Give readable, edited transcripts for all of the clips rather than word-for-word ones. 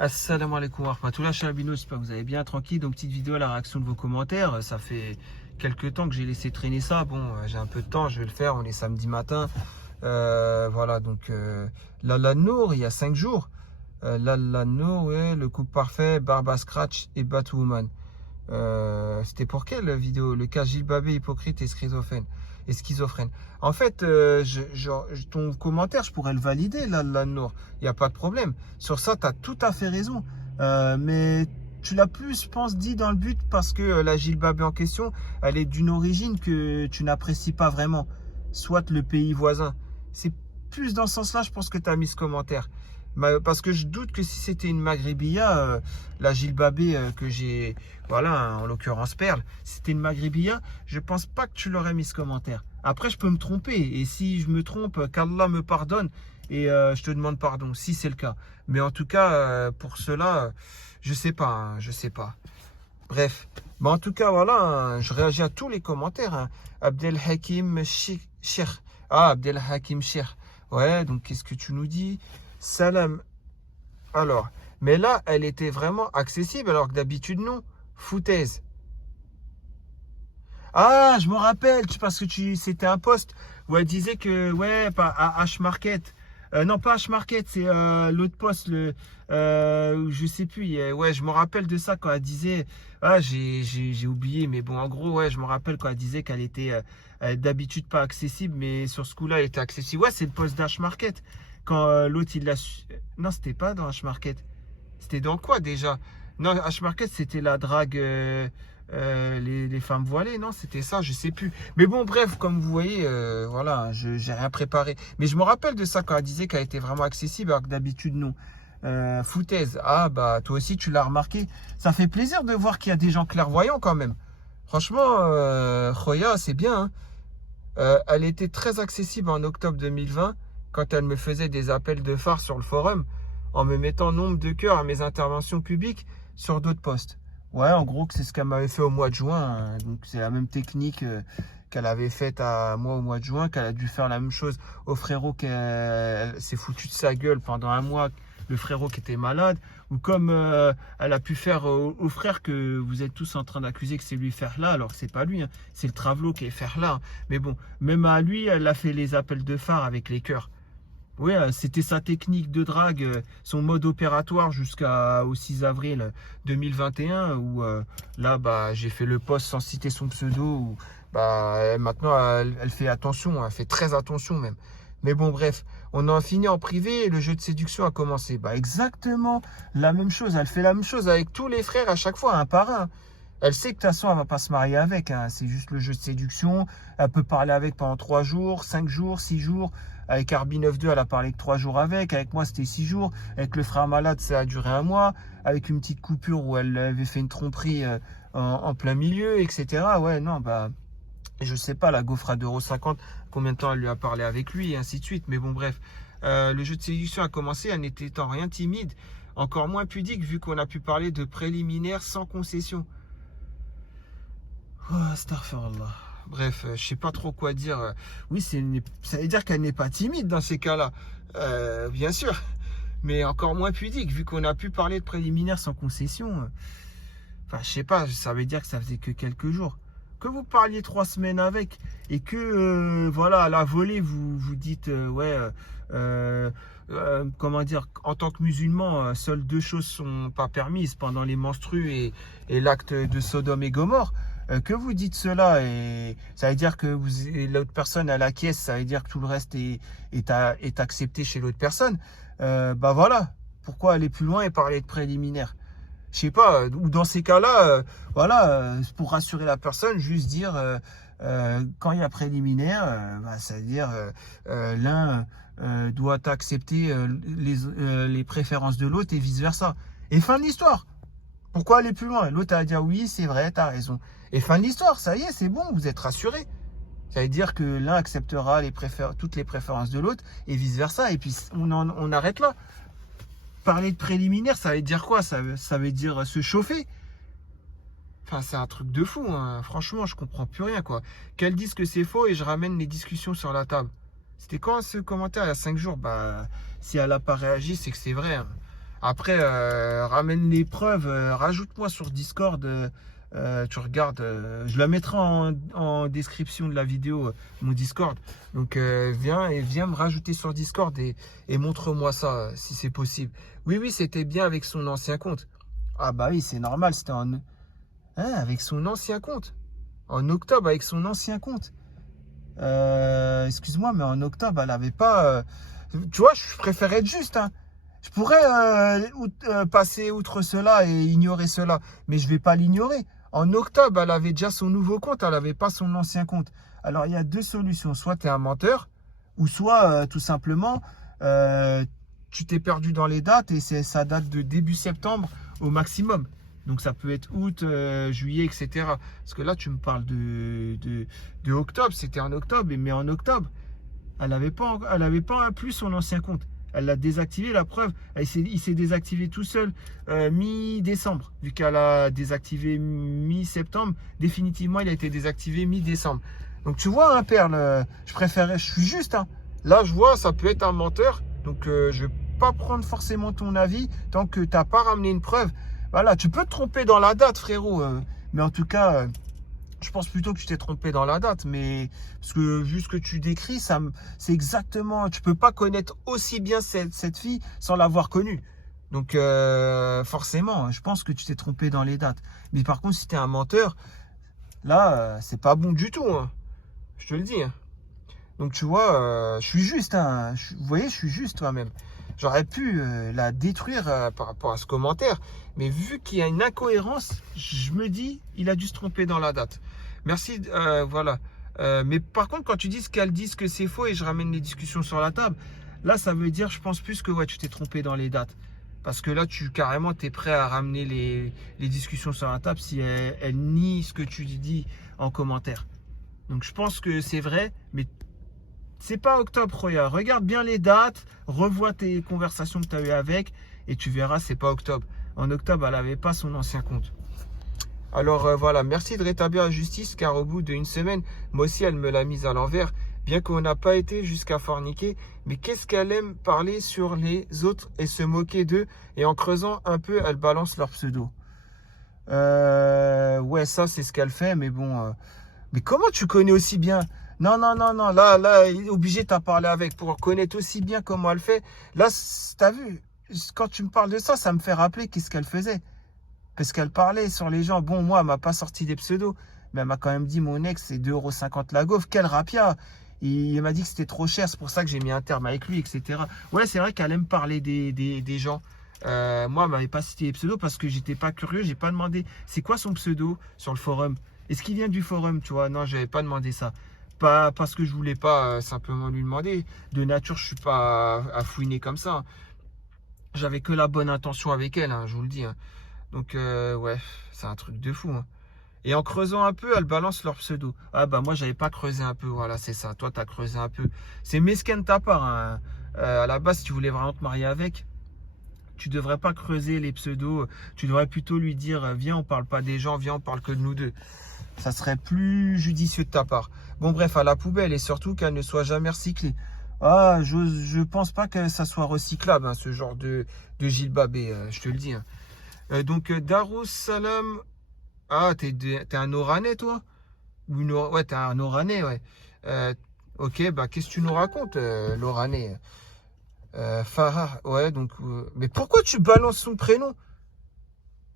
Assalamu alaikum wa rahmatullah, Chalabino, j'espère que vous allez bien, tranquille. Donc petite vidéo à la réaction de vos commentaires. Ça fait quelques temps que j'ai laissé traîner ça. Bon, j'ai un peu de temps, je vais le faire. On est samedi matin. Voilà, donc la Nour, il y a 5 jours. La Nour, ouais, le couple parfait, Barba Scratch et Batwoman. C'était pour quelle vidéo? Le cas Gilles Babé, hypocrite et schizophrène. En fait, ton commentaire, je pourrais le valider, la Nour. Il n'y a pas de problème. Sur ça, tu as tout à fait raison. Mais tu l'as plus, je pense, dit dans le but parce que la Gilles Babé en question, elle est d'une origine que tu n'apprécies pas vraiment. Soit le pays voisin. C'est plus dans ce sens-là, je pense que tu as mis ce commentaire. Parce que je doute que si c'était une Maghribiya, la Gilles Babé que j'ai, voilà, en l'occurrence Perle, si c'était une Maghribiya, je pense pas que tu l'aurais mis ce commentaire. Après, je peux me tromper, et si je me trompe, qu'Allah me pardonne, et je te demande pardon, si c'est le cas. Mais en tout cas, pour cela, je sais pas, hein, je sais pas. Bref, mais en tout cas, voilà, hein, je réagis à tous les commentaires. Hein. Abdelhakim Cheikh. Ah, Abdelhakim Cheikh. Ouais, donc qu'est-ce que tu nous dis? Salam. Alors, mais là, elle était vraiment accessible, alors que d'habitude, non. Foutaise. Ah, je me rappelle, parce que c'était un post où elle disait que, ouais, pas à H-Market. Non, pas H-Market, c'est l'autre poste, je sais plus. Ouais, je me rappelle de ça quand elle disait. Ah, j'ai oublié, mais bon, en gros, ouais, je me rappelle quand elle disait qu'elle était d'habitude pas accessible, mais sur ce coup-là, elle était accessible. Ouais, c'est le poste d'H-Market. Quand l'autre, il l'a. Non, c'était pas dans H-Market. C'était dans quoi déjà? Non, H-Market, c'était la drague. Les femmes voilées, non, c'était ça, je sais plus. Mais bon, bref, comme vous voyez, voilà, j'ai rien préparé. Mais je me rappelle de ça quand elle disait qu'elle était vraiment accessible, alors que d'habitude, non. Foutaise. Ah, bah, toi aussi, tu l'as remarqué. Ça fait plaisir de voir qu'il y a des gens clairvoyants quand même. Franchement, Khoya, c'est bien. Hein. Elle était très accessible en octobre 2020 quand elle me faisait des appels de phare sur le forum en me mettant nombre de cœurs à mes interventions publiques sur d'autres posts. Ouais, en gros, c'est ce qu'elle m'avait fait au mois de juin. Hein. Donc, c'est la même technique qu'elle avait faite à moi au mois de juin, qu'elle a dû faire la même chose au frérot qui s'est foutu de sa gueule pendant un mois, le frérot qui était malade, ou comme elle a pu faire au frère que vous êtes tous en train d'accuser que c'est lui faire là, alors que c'est pas lui, hein. C'est le Travelo qui est faire là. Hein. Mais bon, même à lui, elle a fait les appels de phare avec les cœurs. Oui, c'était sa technique de drague, son mode opératoire jusqu'au 6 avril 2021, où là, bah, j'ai fait le post sans citer son pseudo, où bah, maintenant, elle fait attention, elle fait très attention même. Mais bon, bref, on a fini en privé et le jeu de séduction a commencé. Bah, exactement la même chose, elle fait la même chose avec tous les frères à chaque fois, un par un. Elle sait que de toute façon, elle va pas se marier avec. Hein. C'est juste le jeu de séduction. Elle peut parler avec pendant 3 jours, 5 jours, 6 jours. Avec Arbi 92, elle a parlé que 3 jours avec. Avec moi, c'était 6 jours. Avec le frère malade, ça a duré un mois. Avec une petite coupure où elle avait fait une tromperie en plein milieu, etc. Ouais, non, bah, je sais pas, la gaufre à 2,50 €, combien de temps elle lui a parlé avec lui, et ainsi de suite. Mais bon, bref. Le jeu de séduction a commencé. Elle n'était en rien timide. Encore moins pudique, vu qu'on a pu parler de préliminaires sans concession. Oh, astaghfirullah. Bref, je sais pas trop quoi dire. Oui, ça veut dire qu'elle n'est pas timide dans ces cas-là. Bien sûr. Mais encore moins pudique, vu qu'on a pu parler de préliminaires sans concession. Enfin, je sais pas, ça veut dire que ça faisait que quelques jours. Que vous parliez 3 semaines avec et que, voilà, à la volée, vous dites, ouais, comment dire, en tant que musulman, seules 2 choses sont pas permises pendant les menstrues et l'acte de Sodome et Gomorrhe. Que vous dites cela et ça veut dire que l'autre personne elle acquiesce, ça veut dire que tout le reste est accepté chez l'autre personne. Bah voilà, pourquoi aller plus loin et parler de préliminaire? Je sais pas, ou dans ces cas-là, voilà, pour rassurer la personne, juste dire quand il y a préliminaire, bah, ça veut dire l'un doit accepter les préférences de l'autre et vice-versa. Et fin de l'histoire. Pourquoi aller plus loin? L'autre a dit oui, c'est vrai, t'as raison. Et fin de l'histoire, ça y est, c'est bon, vous êtes rassurés. Ça veut dire que l'un acceptera toutes les préférences de l'autre et vice-versa. Et puis on arrête là. Parler de préliminaire, ça veut dire quoi? Ça veut dire se chauffer. Enfin, c'est un truc de fou. Hein. Franchement, je comprends plus rien, quoi. Qu'elle dise que c'est faux et je ramène les discussions sur la table. C'était quand ce commentaire il y a 5 jours? Bah, si elle n'a pas réagi, c'est que c'est vrai. Hein. Après, ramène les preuves, rajoute-moi sur Discord. Tu regardes, je la mettrai en description de la vidéo, mon Discord. Donc viens me rajouter sur Discord et montre-moi ça si c'est possible. Oui, oui, c'était bien avec son ancien compte. Ah bah oui, c'est normal, c'était avec son ancien compte. En octobre avec son ancien compte. Excuse-moi, mais en octobre, elle avait pas. Tu vois, je préfère être juste. Hein. Je pourrais passer outre cela et ignorer cela, mais je vais pas l'ignorer. En octobre, elle avait déjà son nouveau compte, elle n'avait pas son ancien compte. Alors, il y a deux solutions. Soit tu es un menteur, ou soit tout simplement, tu t'es perdu dans les dates et ça date de début septembre au maximum. Donc, ça peut être août, juillet, etc. Parce que là, tu me parles de octobre. C'était en octobre, mais en octobre, elle n'avait pas plus son ancien compte. Elle l'a désactivé, la preuve. Il s'est désactivé tout seul mi-décembre. Vu qu'elle a désactivé mi-septembre, définitivement, il a été désactivé mi-décembre. Donc tu vois, hein, Perle, je suis juste. Hein. Là, je vois, ça peut être un menteur. Donc je ne vais pas prendre forcément ton avis tant que tu n'as pas ramené une preuve. Voilà, tu peux te tromper dans la date, frérot. Mais en tout cas, je pense plutôt que tu t'es trompé dans la date. Mais parce que vu ce que tu décris, c'est exactement. Tu peux pas connaître aussi bien cette fille sans l'avoir connue. Donc forcément, je pense que tu t'es trompé dans les dates. Mais par contre, si tu es un menteur, là, c'est pas bon du tout. Hein. Je te le dis. Hein. Donc tu vois, je suis juste. Hein. Vous voyez, je suis juste toi-même. J'aurais pu la détruire par rapport à ce commentaire. Mais vu qu'il y a une incohérence, je me dis, il a dû se tromper dans la date. Merci, voilà. Mais par contre, quand tu dis qu'elles disent que c'est faux et je ramène les discussions sur la table, là, ça veut dire, je pense plus que ouais, tu t'es trompé dans les dates. Parce que là, carrément, tu es prêt à ramener les discussions sur la table si elle nie ce que tu dis en commentaire. Donc, je pense que c'est vrai, mais c'est pas octobre, Roya. Regarde bien les dates, revois tes conversations que tu as eues avec et tu verras, c'est pas octobre. En octobre, elle n'avait pas son ancien compte. Alors voilà, merci de rétablir la justice car au bout d'une semaine, moi aussi elle me l'a mise à l'envers. Bien qu'on n'a pas été jusqu'à forniquer, mais qu'est-ce qu'elle aime parler sur les autres et se moquer d'eux. Et en creusant un peu, elle balance leur pseudo. Ouais, ça c'est ce qu'elle fait, mais bon. Mais comment tu connais aussi bien? Non, non, non, non, là, il est obligé de t'en parler avec pour connaître aussi bien comment elle fait. Là, t'as vu, quand tu me parles de ça, ça me fait rappeler qu'est-ce qu'elle faisait. Parce qu'elle parlait sur les gens. Bon, moi, elle m'a pas sorti des pseudos, mais elle m'a quand même dit, mon ex, c'est 2,50 € la gaufre. Quel rapia! Il m'a dit que c'était trop cher, c'est pour ça que j'ai mis un terme avec lui, etc. Ouais, c'est vrai qu'elle aime parler des gens. Moi, elle m'avait pas cité les pseudos parce que j'étais pas curieux, j'ai pas demandé c'est quoi son pseudo sur le forum. Est-ce qu'il vient du forum, tu vois? Non, j'avais pas demandé ça. Pas parce que je voulais pas simplement lui demander. De nature, je suis pas à fouiner comme ça. J'avais que la bonne intention avec elle, hein, je vous le dis. Hein. Donc, ouais, c'est un truc de fou. Hein. Et en creusant un peu, elle balance leur pseudo. Ah bah moi, j'avais pas creusé un peu. Voilà, c'est ça. Toi, tu as creusé un peu. C'est mesquin de ta part. Hein. À la base, si tu voulais vraiment te marier avec, tu devrais pas creuser les pseudos. Tu devrais plutôt lui dire, viens, on parle pas des gens, viens, on parle que de nous deux. Ça serait plus judicieux de ta part. Bon, bref, à la poubelle et surtout qu'elle ne soit jamais recyclée. Ah, je pense pas que ça soit recyclable, hein, ce genre de Gilles Babé, je te le dis. Hein. Donc, Darussalam. Ah, t'es un Oranais, toi? Ouais, t'es un Oranais, ouais. Ok, bah, qu'est-ce que tu nous racontes, l'Oranais? Farah, ouais, donc. Mais pourquoi tu balances son prénom?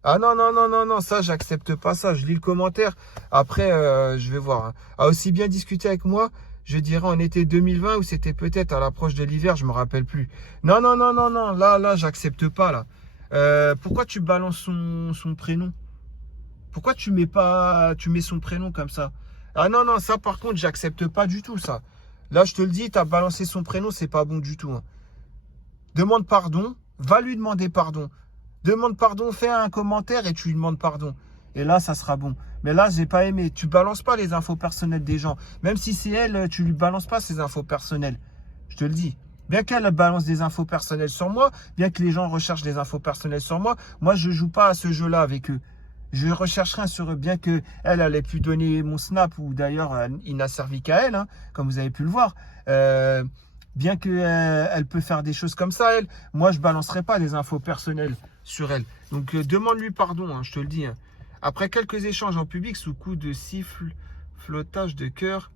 Ah non, non, non, non, non, ça, j'accepte pas ça. Je lis le commentaire. Après, je vais voir. Hein. A aussi bien discuté avec moi, je dirais en été 2020 ou c'était peut-être à l'approche de l'hiver, je me rappelle plus. Non, non, non, non, non, là, j'accepte pas, là. Pourquoi tu balances son prénom? Pourquoi tu mets son prénom comme ça? Ah non, non, ça par contre, j'accepte pas du tout ça. Là, je te le dis, tu as balancé son prénom, c'est pas bon du tout. Hein. Demande pardon, va lui demander pardon. Demande pardon, fais un commentaire et tu lui demandes pardon. Et là, ça sera bon. Mais là, j'ai pas aimé. Tu balances pas les infos personnelles des gens. Même si c'est elle, tu lui balances pas ses infos personnelles. Je te le dis. Bien qu'elle balance des infos personnelles sur moi, bien que les gens recherchent des infos personnelles sur moi, moi, je joue pas à ce jeu-là avec eux. Je rechercherai sur eux, bien que elle ait pu donner mon snap, ou d'ailleurs, il n'a servi qu'à elle, hein, comme vous avez pu le voir. Bien qu'elle elle peut faire des choses comme ça, elle, moi, je balancerai pas des infos personnelles sur elle. Donc, demande-lui pardon, hein, je te le dis. Hein. Après quelques échanges en public sous coup de sifflotage de cœur,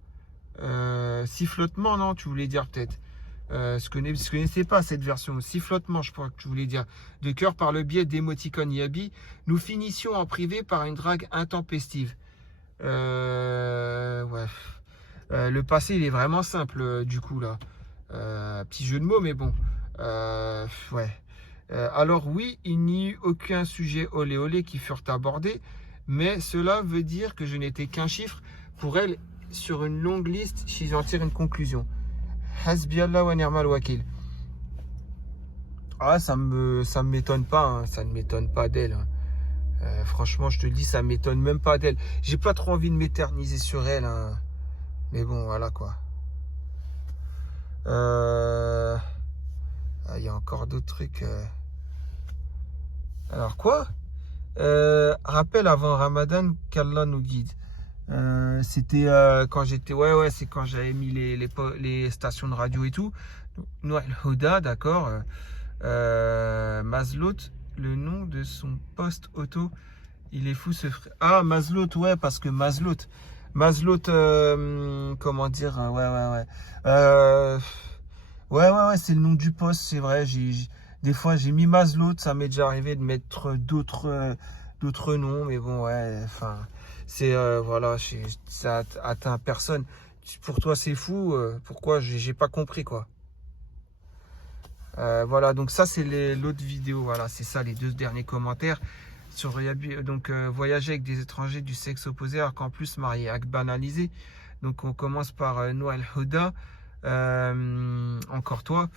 sifflotement, non, tu voulais dire peut-être. Je connaissais pas cette version. Sifflotement, je crois que tu voulais dire. De cœur par le biais d'émoticônes Yabi. Nous finissions en privé par une drague intempestive. Ouais. Le passé, il est vraiment simple, du coup, là. Petit jeu de mots, mais bon. Ouais. Alors oui, il n'y eut aucun sujet olé olé qui furent abordés, mais cela veut dire que je n'étais qu'un chiffre pour elle sur une longue liste si j'en tire une conclusion. Hasbiallah wa ni'mal wakil. Ah, ça m'étonne pas, hein, ça ne m'étonne pas d'elle. Hein. Franchement, je te le dis, ça m'étonne même pas d'elle. J'ai pas trop envie de m'éterniser sur elle, hein. Mais bon, voilà quoi. Il y a encore d'autres trucs. Alors quoi? Rappel avant Ramadan qu'Allah nous guide. C'était quand j'étais, ouais, c'est quand j'avais mis les stations de radio et tout. Noël Hoda, d'accord. Mazlout, le nom de son poste auto, il est fou ce frère. Ah, Mazlout, ouais, parce que Mazlout, comment dire, ouais, c'est le nom du poste, c'est vrai. Des fois, j'ai mis Mazlout, ça m'est déjà arrivé de mettre d'autres noms, mais bon, ouais, enfin, c'est voilà, ça atteint personne. Pour toi, c'est fou. Pourquoi j'ai pas compris quoi. Voilà, donc ça c'est l'autre vidéo. Voilà, c'est ça les deux derniers commentaires sur donc voyager avec des étrangers du sexe opposé alors qu'en plus marié, acte banalisé. Donc on commence par Noël Hoda. Encore toi.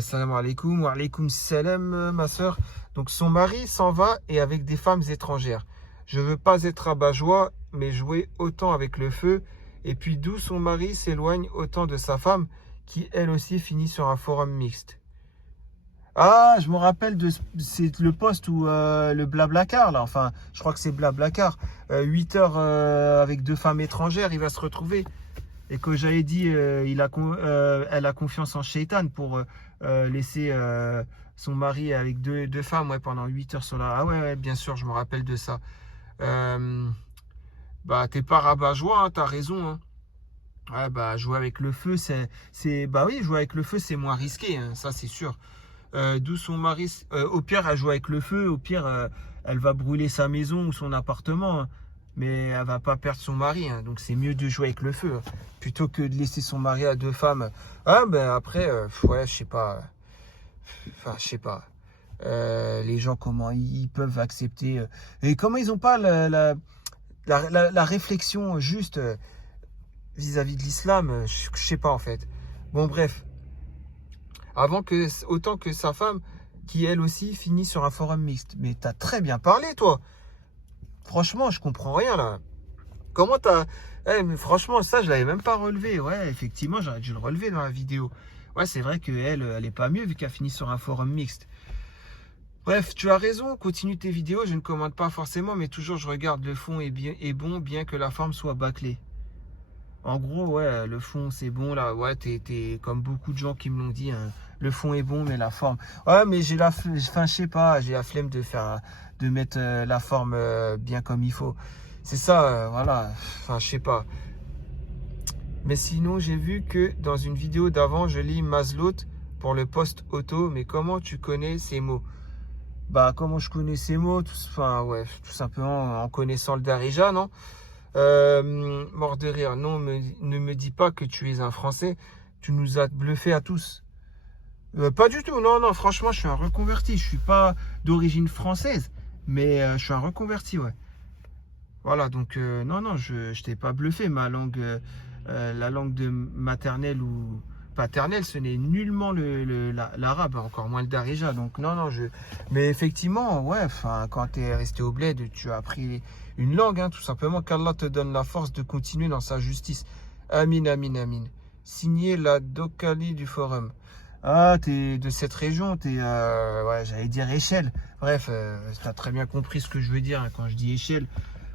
Salam alaikum, wa alaikum salam, ma soeur. Donc son mari s'en va et avec des femmes étrangères. Je veux pas être rabat-joie, mais jouer autant avec le feu. Et puis d'où son mari s'éloigne autant de sa femme, qui elle aussi finit sur un forum mixte. Ah, je me rappelle c'est le post où le Blablacar, là, enfin, je crois que c'est Blablacar, 8 heures avec deux femmes étrangères, il va se retrouver. Et que j'avais dit, elle a confiance en Shaitan pour laisser son mari avec deux femmes ouais, pendant 8 heures sur la... Ah ouais, bien sûr, je me rappelle de ça. Bah, t'es pas rabat-joie, hein, t'as raison. Hein. Ouais, bah, jouer avec le feu, bah oui, jouer avec le feu, c'est moins risqué, hein, ça c'est sûr. D'où son mari, au pire, elle joue avec le feu, au pire, elle va brûler sa maison ou son appartement, hein, mais elle va pas perdre son mari, hein, donc c'est mieux de jouer avec le feu, hein, plutôt que de laisser son mari à deux femmes. Ah, ben après, ouais, je sais pas, enfin, je sais pas, les gens, comment ils peuvent accepter, et comment ils ont pas la réflexion juste vis-à-vis de l'islam, je sais pas en fait. Bon, bref. Autant que sa femme, qui elle aussi finit sur un forum mixte. Mais t'as très bien parlé, toi. Franchement, je comprends rien là. Comment t'as... mais franchement, ça, je l'avais même pas relevé. Ouais, effectivement, j'aurais dû le relever dans la vidéo. Ouais, c'est vrai qu'elle, elle est pas mieux vu qu'elle finit sur un forum mixte. Bref, tu as raison, continue tes vidéos. Je ne commente pas forcément, mais toujours je regarde le fond est bon, bien que la forme soit bâclée. En gros, ouais, le fond c'est bon là, ouais, t'es comme beaucoup de gens qui me l'ont dit, hein, le fond est bon mais la forme. Ouais, mais enfin, je sais pas, j'ai la flemme de mettre la forme bien comme il faut. C'est ça, voilà, enfin, je sais pas. Mais sinon, j'ai vu que dans une vidéo d'avant, je lis Mazlout pour le post auto, mais comment tu connais ces mots? Bah, comment je connais ces mots? Enfin, ouais, tout simplement en connaissant le Darija, non? Mort de rire, non, ne me dis pas que tu es un Français, tu nous as bluffé à tous. Pas du tout, non, franchement, je suis un reconverti, je suis pas d'origine française, mais je suis un reconverti, ouais. Voilà, donc, non, je t'ai pas bluffé, ma langue, la langue de maternelle ou paternelle, ce n'est nullement l'arabe, encore moins le darija, donc non, mais effectivement, ouais, enfin, quand tu es resté au bled, tu as appris une langue, hein, tout simplement, qu'Allah te donne la force de continuer dans sa justice. Amin, amin, amin. Signé la Dokali du forum. Ah, t'es de cette région, ouais, j'allais dire échelle. Bref, tu as très bien compris ce que je veux dire hein, quand je dis échelle.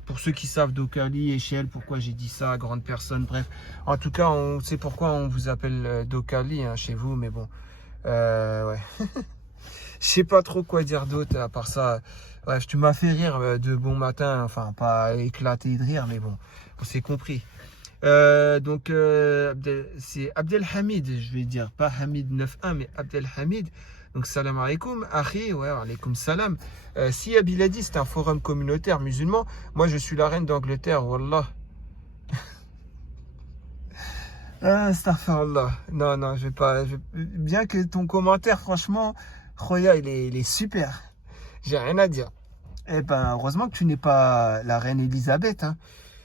Pour ceux qui savent Dokali, échelle, pourquoi j'ai dit ça, grande personne, bref. En tout cas, on sait pourquoi on vous appelle Dokali hein, chez vous, mais bon. Ouais. Je sais pas trop quoi dire d'autre à part ça. Bref, tu m'as fait rire de bon matin, enfin pas éclater de rire, mais bon, on s'est compris. Donc c'est Abdelhamid, je vais dire, pas Hamid 91, mais Abdelhamid. Donc salam alaikum, akhi, ouais, alaikum salam. Si Abiladi c'est un forum communautaire musulman, moi je suis la reine d'Angleterre, wallah. Astaghfirullah. Non, non, je vais pas. Bien que ton commentaire, franchement, Khoya, il est super. J'ai rien à dire. Eh ben, heureusement que tu n'es pas la reine Elisabeth, hein.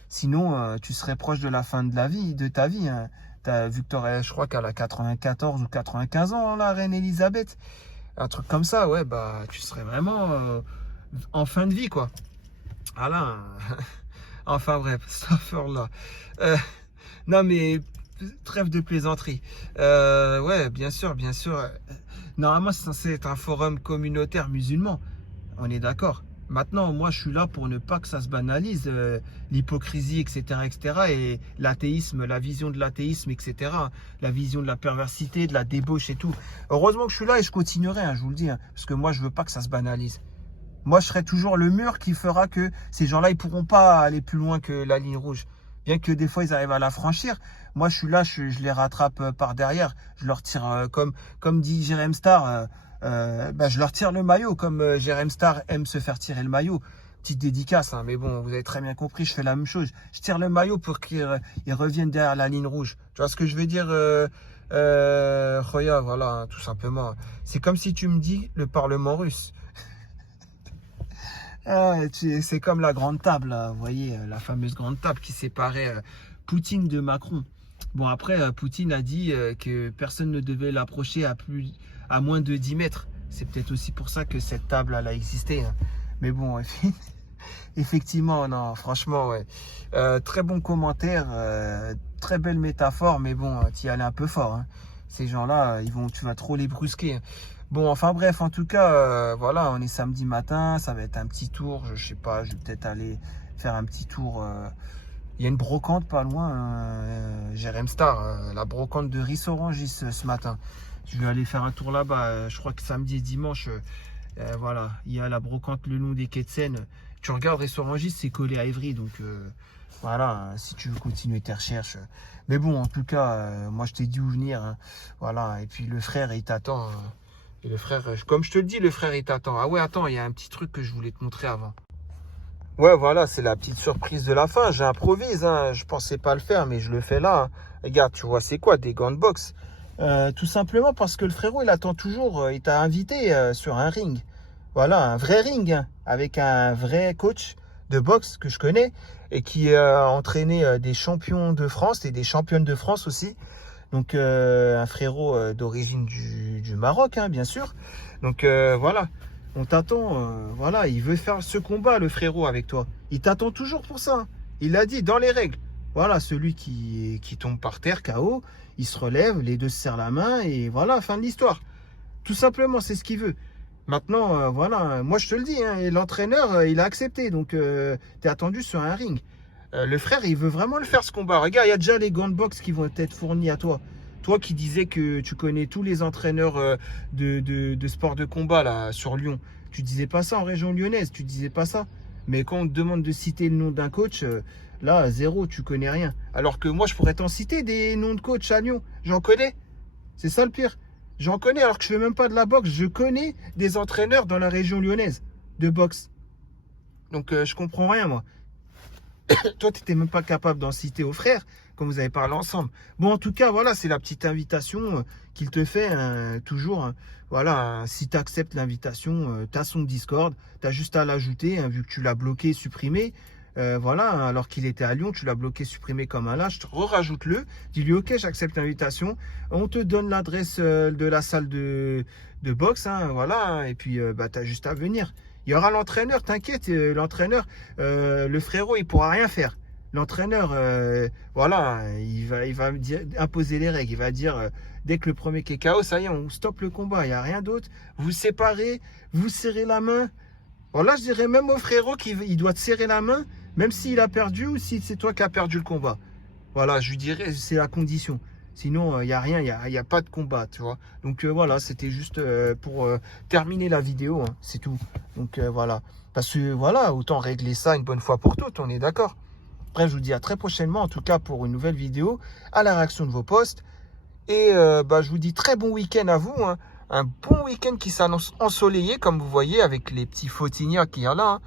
Sinon, tu serais proche de la fin de la vie, de ta vie, hein. Vu que t'aurais, je crois qu'elle a 94 ou 95 ans, la reine Elisabeth. Un truc comme ça, ouais, bah, tu serais vraiment en fin de vie, quoi. Ah là, enfin bref, astaghfirullah. Non, mais trêve de plaisanterie. Ouais, bien sûr, bien sûr. Normalement, c'est censé être un forum communautaire musulman. On est d'accord. Maintenant, moi, je suis là pour ne pas que ça se banalise, l'hypocrisie, etc., etc., et l'athéisme, la vision de l'athéisme, etc., la vision de la perversité, de la débauche et tout. Heureusement que je suis là et je continuerai, hein, je vous le dis, hein, parce que moi, je veux pas que ça se banalise. Moi, je serai toujours le mur qui fera que ces gens-là, ils pourront pas aller plus loin que la ligne rouge. Bien que des fois, ils arrivent à la franchir. Moi, je suis là, je les rattrape par derrière. Je leur tire, comme dit Jérém Star, bah, je leur tire le maillot, comme Jérém Star aime se faire tirer le maillot. Petite dédicace, hein, mais bon, vous avez très bien compris, je fais la même chose. Je tire le maillot pour qu'ils reviennent derrière la ligne rouge. Tu vois ce que je veux dire, Khoya, voilà, hein, tout simplement. C'est comme si tu me dis le Parlement russe. C'est comme la grande table, là, vous voyez, la fameuse grande table qui séparait Poutine de Macron. Bon, après, Poutine a dit que personne ne devait l'approcher à moins de 10 mètres. C'est peut-être aussi pour ça que cette table, elle a existé, hein. Mais bon, effectivement, non, franchement, ouais. Très bon commentaire, très belle métaphore, mais bon, tu y allais un peu fort, hein. Ces gens-là, tu vas trop les brusquer, hein. Bon, enfin bref, en tout cas, voilà, on est samedi matin, ça va être un petit tour, je sais pas, je vais peut-être aller faire un petit tour. Il y a une brocante pas loin, Jérém Star, la brocante de Rissorangis ce matin. Je vais aller faire un tour là-bas, je crois que samedi et dimanche, voilà, il y a la brocante le long des quais de Seine. Tu regardes Rissorangis, c'est collé à Évry, donc voilà, si tu veux continuer tes recherches. Mais bon, en tout cas, moi je t'ai dit où venir, hein. Voilà, et puis le frère, il t'attend. Et le frère, comme je te le dis, le frère, il t'attend. Ah ouais, attends, il y a un petit truc que je voulais te montrer avant. Ouais, voilà, c'est la petite surprise de la fin. J'improvise, hein. Je pensais pas le faire, mais je le fais là, hein. Regarde, tu vois, c'est quoi, des gants de boxe? Tout simplement parce que le frérot, il attend toujours. Il t'a invité sur un ring. Voilà, un vrai ring, hein, avec un vrai coach de boxe que je connais et qui a entraîné des champions de France et des championnes de France aussi. Donc un frérot d'origine du Maroc, hein, bien sûr. Donc voilà, on t'attend, voilà, il veut faire ce combat, le frérot, avec toi. Il t'attend toujours pour ça, hein. Il l'a dit, dans les règles. Voilà, celui qui tombe par terre, KO, il se relève, les deux se serrent la main, et voilà, fin de l'histoire. Tout simplement, c'est ce qu'il veut. Maintenant, voilà, moi je te le dis, hein, et l'entraîneur, il a accepté, donc t'es attendu sur un ring. Le frère, il veut vraiment le faire, ce combat. Regarde, il y a déjà les gants de boxe qui vont être fournis à toi. Toi qui disais que tu connais tous les entraîneurs de sport de combat là, sur Lyon. Tu disais pas ça en région lyonnaise, tu disais pas ça. Mais quand on te demande de citer le nom d'un coach, là, zéro, tu connais rien. Alors que moi, je pourrais t'en citer des noms de coach à Lyon. J'en connais. C'est ça le pire. J'en connais alors que je fais même pas de la boxe. Je connais des entraîneurs dans la région lyonnaise de boxe. Donc, je comprends rien, moi. Toi, tu n'étais même pas capable d'en citer aux frères quand vous avez parlé ensemble. Bon, en tout cas, voilà, c'est la petite invitation qu'il te fait, hein, toujours. Hein. Voilà, hein, si tu acceptes l'invitation, tu as son Discord. Tu as juste à l'ajouter, hein, vu que tu l'as bloqué, supprimé. Voilà, hein, alors qu'il était à Lyon, tu l'as bloqué, supprimé comme un lâche. Rajoute-le. Dis-lui, ok, j'accepte l'invitation. On te donne l'adresse de la salle de boxe. Hein, voilà, hein, et puis, bah, tu as juste à venir. Il y aura l'entraîneur, t'inquiète, l'entraîneur, le frérot, il pourra rien faire. L'entraîneur, voilà, il va imposer les règles. Il va dire, dès que le premier qui est KO, ça y est, on stoppe le combat. Il n'y a rien d'autre. Vous séparez, vous serrez la main. Bon, là, je dirais même au frérot qu'il doit te serrer la main, Même s'il a perdu ou si c'est toi qui as perdu le combat. Voilà, je lui dirais, c'est la condition. Sinon, il n'y a rien, il y a pas de combat, tu vois. Donc voilà, c'était juste pour terminer la vidéo, hein, c'est tout. Donc voilà. Parce que voilà, autant régler ça une bonne fois pour toutes, on est d'accord. Après, je vous dis à très prochainement, en tout cas pour une nouvelle vidéo, à la réaction de vos posts. Et je vous dis très bon week-end à vous, hein. Un bon week-end qui s'annonce ensoleillé, comme vous voyez, avec les petits fautignas qu'il y a là, hein.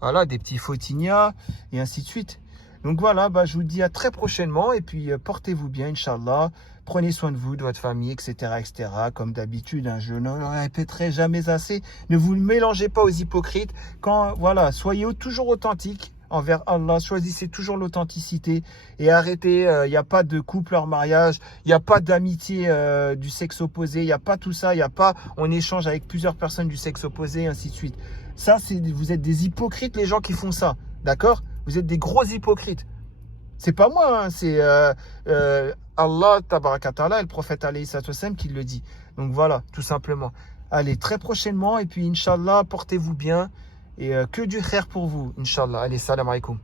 Voilà, des petits fautignas et ainsi de suite. Donc voilà, je vous dis à très prochainement. Et puis, portez-vous bien, Inch'Allah. Prenez soin de vous, de votre famille, etc. etc. Comme d'habitude, hein, je ne le répéterai jamais assez. Ne vous mélangez pas aux hypocrites. Voilà, soyez toujours authentiques envers Allah. Choisissez toujours l'authenticité. Et arrêtez, il n'y a pas de couple hors mariage. Il n'y a pas d'amitié du sexe opposé. Il n'y a pas tout ça. Il n'y a pas on échange avec plusieurs personnes du sexe opposé, et ainsi de suite. Ça, vous êtes des hypocrites, les gens qui font ça. D'accord? Vous êtes des gros hypocrites. C'est pas moi, hein, c'est Allah, tabaraka ta'ala, et le prophète alayhi salatu wassalam qui le dit. Donc voilà, tout simplement. Allez, très prochainement, et puis Inch'Allah, portez-vous bien, et que du khair pour vous, Inch'Allah. Allez, salam alaikum.